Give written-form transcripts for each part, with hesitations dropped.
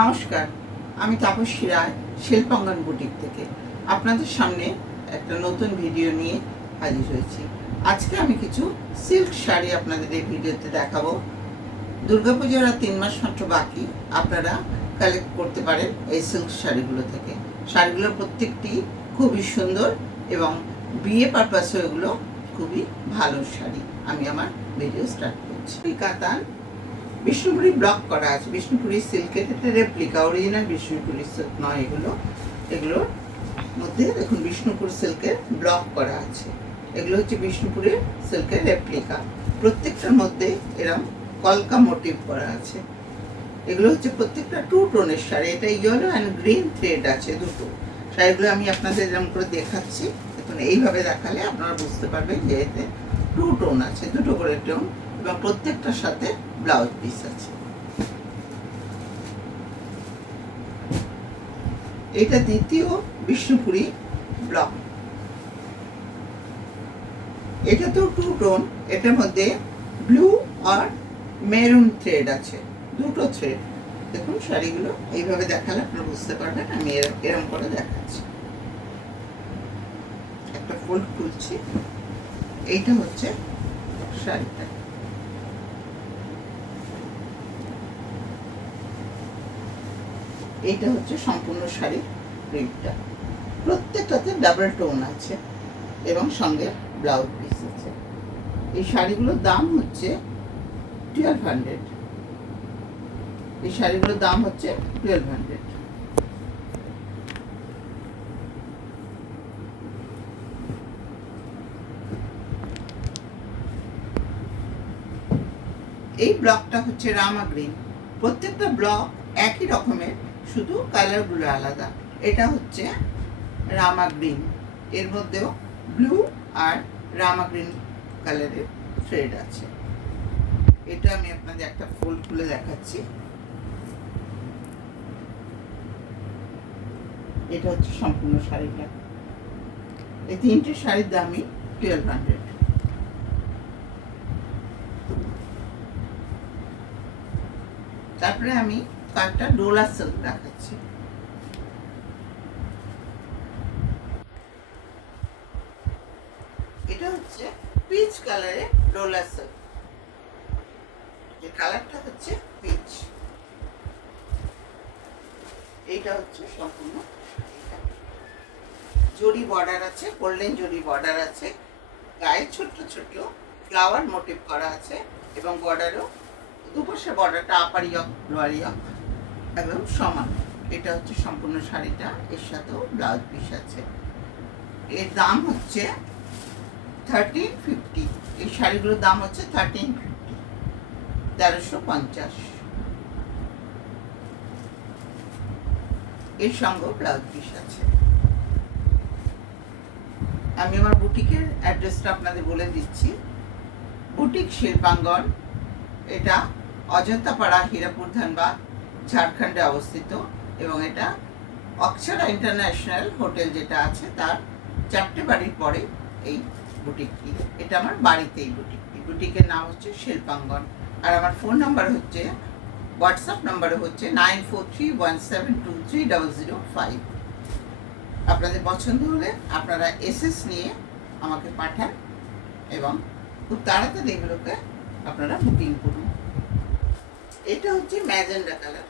নমস্কার, আমি তাপসী রায় শিল্পাঙ্গন বুটিক থেকে আপনাদের সামনে একটা নতুন ভিডিও নিয়ে হাজির হয়েছি। আজকে আমি কিছু সিল্ক শাড়ি আপনাদের এই ভিডিওতে দেখাবো। দুর্গাপূজার আর 3 মাস মাত্র বাকি। আপনারা কালেক্ট করতে পারেন এই সিল্ক শাড়িগুলো থেকে। শাড়িগুলোর প্রত্যেকটি খুবই সুন্দর এবং বিয়ে পারপাসে এগুলো খুবই ভালো শাড়ি। আমি আমার ভিডিও স্টার্ট করছি। কাতান বিষ্ণুপুরি ব্লক করা আছে। বিষ্ণুপুরি সিল্কের একটা রেপ্লিকা, অরিজিনাল বিষ্ণুপুরি সিল্ক নয় এগুলো। এগুলোর মধ্যে দেখুন বিষ্ণুপুর সিল্কের ব্লক করা আছে। এগুলো হচ্ছে বিষ্ণুপুরের সিল্কের রেপ্লিকা। প্রত্যেকটার মধ্যে এরকম কলকা মোটিভ করা আছে। এগুলো হচ্ছে প্রত্যেকটা 2 টোনের শাড়ি। এটা ইয়েলো অ্যান্ড গ্রিন থ্রেড আছে দুটো। শাড়িগুলো আমি আপনাদের এরকম করে দেখাচ্ছি। দেখুন এইভাবে দেখালে আপনারা বুঝতে পারবেন যে এতে 2 টোন আছে, দুটো করে টোন, এবং প্রত্যেকটার সাথে ব্লাউজ পিস আছে। এটা দ্বিতীয় বিষ্ণুপুরি ব্লক। এটা তো 2 টোন। এটার মধ্যে ব্লু আর মেরুন থ্রেড আছে, দুটো থ্রেড। দেখুন শাড়িগুলো এইভাবে দেখালে আপনারা বুঝতে পারবেন। আমি এরকম করে দেখাচ্ছি। একটা ফোল্ড খুলছি। এইটা হচ্ছে শাড়িটা। এইটা হচ্ছে সম্পূর্ণ শাড়ির প্রিন্টটা। প্রত্যেকটাতে ডাবল টোন আছে এবং সঙ্গে ব্লাউজ পিস আছে। এই শাড়িগুলোর দাম হচ্ছে 1200। এই শাড়িগুলোর দাম হচ্ছে 1200। এই ব্লকটা হচ্ছে রামা গ্রিন। প্রত্যেকটা ব্লক একই রকমের, শুধু কালারগুলো আলাদা। এটা হচ্ছে রামা গ্রিন, এর মধ্যেও ব্লু আর রামা গ্রিন কালারের থ্রেড আছে। এটা আমি আপনাদের একটা ফোল্ড খুলে দেখাচ্ছি। এটা হচ্ছে সম্পূর্ণ শাড়িটা। এই 3টে শাড়ির দামই 1200। তারপরে আমি কয়েকটা ডোলা সিল্ক দেখাচ্ছি। এটা হচ্ছে পিচ কালারের ডোলা সিল্ক। এর কালারটা হচ্ছে পিচ। এইটা হচ্ছে সম্পূর্ণ জরি বর্ডার আছে, গোল্ডেন জরি বর্ডার আছে। গায়ে ছোট্ট ছোট্ট ফ্লাওয়ার মোটিভ করা আছে এবং বর্ডারও দুপাশে বর্ডারটা আপার ইয়ক লোয়ার ইয়ক একদম সমান। এটা হচ্ছে সম্পূর্ণ শাড়িটা। এর সাথেও ব্লাউজ পিস আছে। এর দাম হচ্ছে 1350। এই শাড়িগুলোর দাম হচ্ছে 1350, 1350। এর সঙ্গেও ব্লাউজ পিস আছে। আমি আমার বুটিকের অ্যাড্রেসটা আপনাদের বলে দিচ্ছি। বুটিক শিল্পাঙ্গন, এটা অযোধ্যাপাড়া, হীরাপুর, ধানবাদ, ঝাড়খণ্ডে অবস্থিত। এবং এটা অক্ষরা ইন্টারন্যাশনাল হোটেল যেটা আছে তার 4টে বাড়ির পরে এই বুটিকটি। এটা আমার বাড়িতেই বুটিকটি। বুটিকের নাম হচ্ছে শিল্পাঙ্গন। আর আমার ফোন নাম্বার হচ্ছে, হোয়াটসঅ্যাপ নাম্বারে হচ্ছে 9431723005। আপনাদের পছন্দ হলে আপনারা এসএস নিয়ে আমাকে পাঠান এবং খুব তাড়াতাড়ি এগুলোকে আপনারা বুকিং করুন। এটা হচ্ছে ম্যাজেন্ডা কালার।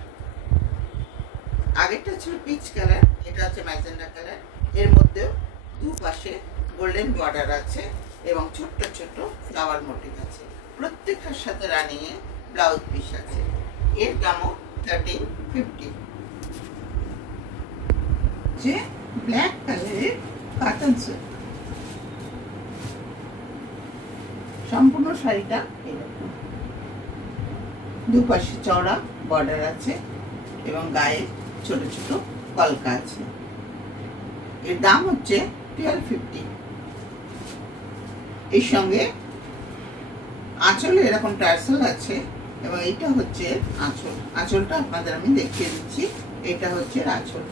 আগেরটা ছিল পিচ কালার, এটা হচ্ছে ম্যাজেন্ডা কালার। এর মধ্যেও দুপাশে গোল্ডেন বর্ডার আছে এবং ছোট্ট ছোট্ট ফ্লাওয়ার মোটিভ আছে। প্রত্যেকটার সাথে রানিংয়ে ব্লাউজ পিস আছে। এর দামও 1350। যে ব্ল্যাক কালারের কাটন সিল্ক। সম্পূর্ণ শাড়িটা এরকম, দুপাশে চওড়া বর্ডার আছে এবং গায়ে ছোট ছোট কলকা আছে। এর দাম হচ্ছে 1250। এর সঙ্গে আঁচলে এরকম টার্সেল আছে এবং এইটা হচ্ছে আঁচল। আঁচলটা আপনাদের আমি দেখিয়ে দিচ্ছি। এটা হচ্ছে আঁচল,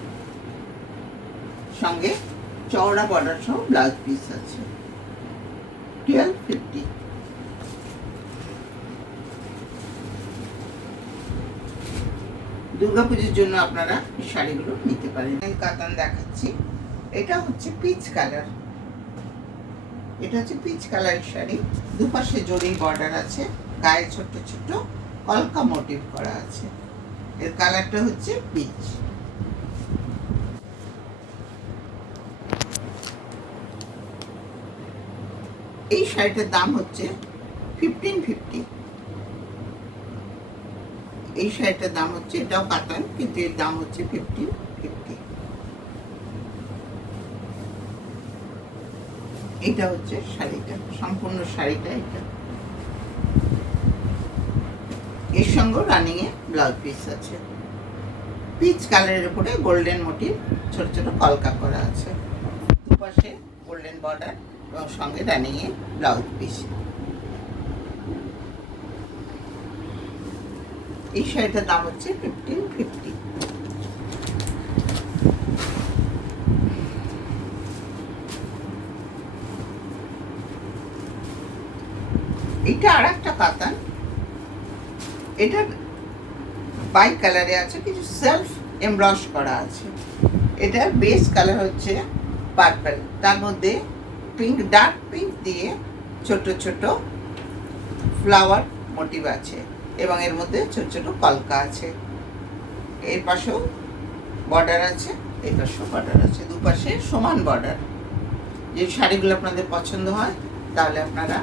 সঙ্গে চওড়া বর্ডার সহ ব্লাউজ পিস আছে। 1250। দুর্গাপুজোর জন্য আপনারা এই শাড়িগুলো নিতে পারেন। কাতান দেখাচ্ছি, এটা হচ্ছে পিচ কালার। এটা হচ্ছে পিচ কালারের শাড়ি, দুপাশে জরি বর্ডার আছে, গায়ে ছোট্ট ছোট্ট কলকা মোটিভ করা আছে। এর কালারটা হচ্ছে পিচ। এই শাড়িটার দাম হচ্ছে 1550। এই শাড়িটার দাম হচ্ছে, এটাও কাতান কিন্তু এর দাম হচ্ছে 1550। এটা হচ্ছে শাড়িটা, সম্পূর্ণ শাড়িটা এটা। এর সঙ্গে রানিং এ ব্লাউজ পিস আছে। পিচ কালারের উপরে গোল্ডেন মোটিভ ছোট ছোট কলকা করা আছে, দুপাশে গোল্ডেন বর্ডার এবং সঙ্গে রানিং এ ব্লাউজ পিস। এই শাড়িটার দাম হচ্ছে 1550। এটা আর একটা কাতান, এটা বাই কালারে আছে, কিছু সেলফ এমব্রস করা আছে। এটার বেস কালার হচ্ছে পার্পল, তার মধ্যে পিঙ্ক, ডার্ক পিঙ্ক দিয়ে ছোট ছোট ফ্লাওয়ার মোটিভ আছে এবং এর মধ্যে ছোট ছোট কলকা আছে। এর পাশেও বর্ডার আছে, এই পাশেও বর্ডার আছে, দুপাশে সমান বর্ডার। যে শাড়িগুলো আপনাদের পছন্দ হয় তাহলে আপনারা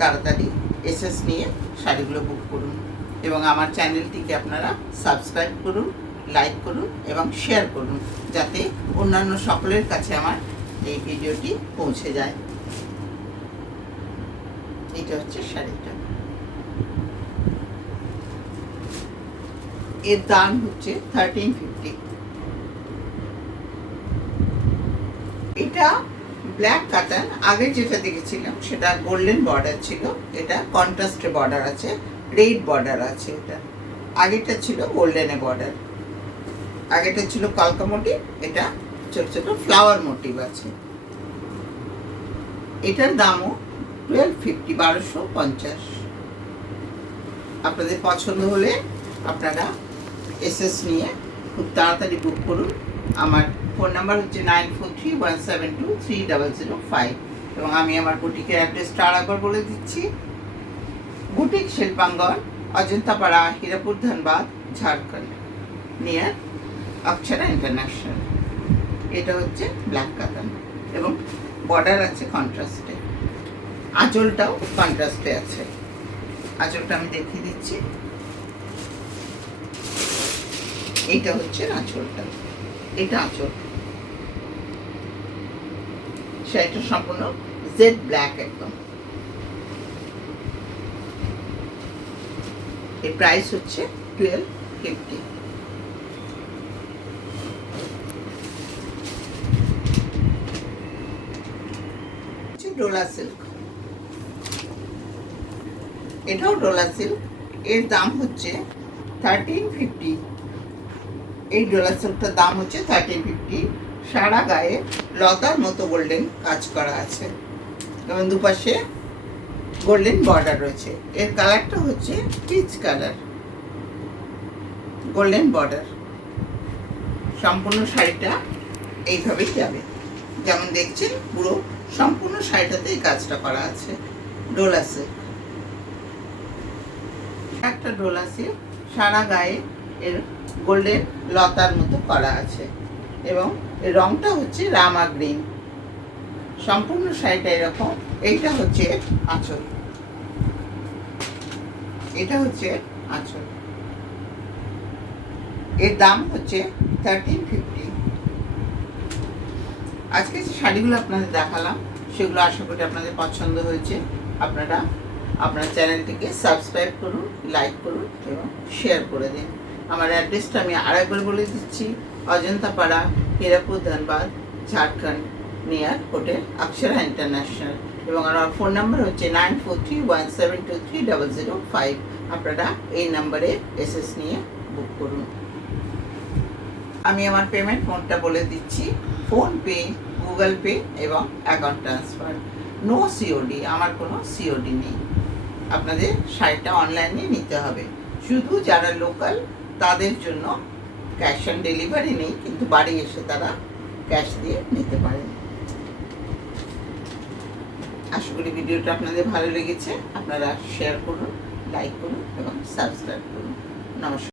তাড়াতাড়ি এসএস নিয়ে শাড়িগুলো বুক করুন এবং আমার চ্যানেলটিকে আপনারা সাবস্ক্রাইব করুন, লাইক করুন এবং শেয়ার করুন, যাতে অন্যান্য সকলের কাছে আমার এই ভিডিওটি পৌঁছে যায়। এটা হচ্ছে শাড়িটা, এর দাম হচ্ছে 1350। এটা ব্ল্যাক কাতান, আগে যেটা দেখেছিলাম সেটা গোল্ডেন বর্ডার ছিল, এটা কন্ট্রাস্টে বর্ডার আছে, রেড বর্ডার আছে। এটা আগেটা ছিল গোল্ডেনে বর্ডার, আগেটা ছিল কলকা মোটিভ, এটা ছোট ছোট ফ্লাওয়ার মোটিভ আছে। এটার দামও 1250, 1250। আপনাদের পছন্দ হলে আপনারা এসএস নিয়ে খুব তাড়াতাড়ি বুক করুন। আমার ফোন নাম্বার হচ্ছে 9431723005 এবং আমি আমার বুটিকের অ্যাড্রেসটা আরেকবার বলে দিচ্ছি। Boutique Shilpangan, Ajantapara, Hirapur, Dhanbad, Jharkhand, near Akshara international. এটা হচ্ছে ব্ল্যাক কাতান এবং বর্ডার আছে কন্ট্রাস্টে, আঁচলটাও কন্ট্রাস্টে আছে। আঁচলটা আমি দেখিয়ে দিচ্ছি, এইটা হচ্ছে আঁচলটা, এটা আঁচল। শাড়িটা সম্পূর্ণ জেড ব্ল্যাক একদম। এর প্রাইস হচ্ছে 1250। ডোলা সিল্ক, এটাও ডোলা সিল্ক, এর দাম হচ্ছে 1350। এই ডোলা সিল্কটার দাম হচ্ছে 1350। সারা গায়ে লতার মতো গোল্ডেন কাজ করা আছে এবং দুপাশে গোল্ডেন বর্ডার রয়েছে। এর কালারটা হচ্ছে পিচ কালার, গোল্ডেন বর্ডার। সম্পূর্ণ শাড়িটা এইভাবেই যাবে, যেমন দেখছেন পুরো সম্পূর্ণ শাড়িটাতে এই কাজটা করা আছে। ডোলা সিল্ক, একটা ডোলা সিল্ক, সারা গায়ে এর গোল্ডেন লতার মতো করা আছে এবং এর রংটা হচ্ছে রামা গ্রিন। সম্পূর্ণ শাড়িটা এরকম। এইটা হচ্ছে আঁচল, এটা হচ্ছে আঁচল। এর দাম হচ্ছে 1350। আজকে যে শাড়িগুলো আপনাদের দেখালাম সেগুলো আশা করি আপনাদের পছন্দ হয়েছে। আপনারা আপনার চ্যানেলটিকে সাবস্ক্রাইব করুন, লাইক করুন এবং শেয়ার করে দিন। আমার অ্যাড্রেসটা আমি আরেকবার বলে দিচ্ছি, Ajantapara, Hirapur, Dhanbad, Jharkhand, near hotel Akshara international এবং আমার ফোন নাম্বার হচ্ছে 9431723005। আপনারা এই নাম্বারে এসএস নিয়ে বুক করুন। আমি আমার পেমেন্ট মোডটা বলে দিচ্ছি, ফোনপে, গুগল পে এবং অ্যাকাউন্ট ট্রান্সফার। নো সিওডি, আমার কোনো সিওডি নেই। আপনাদের শাড়িটা অনলাইনে নিতে হবে। শুধু যারা লোকাল তাদের জন্য ক্যাশ অন ডেলিভারি নেই, কিন্তু বাড়ি এসে তারা ক্যাশ দিয়ে নিতে পারেন। আশা করি ভিডিওটা আপনাদের ভালো লেগেছে। আপনারা শেয়ার করুন, লাইক করুন এবং সাবস্ক্রাইব করুন। নমস্কার।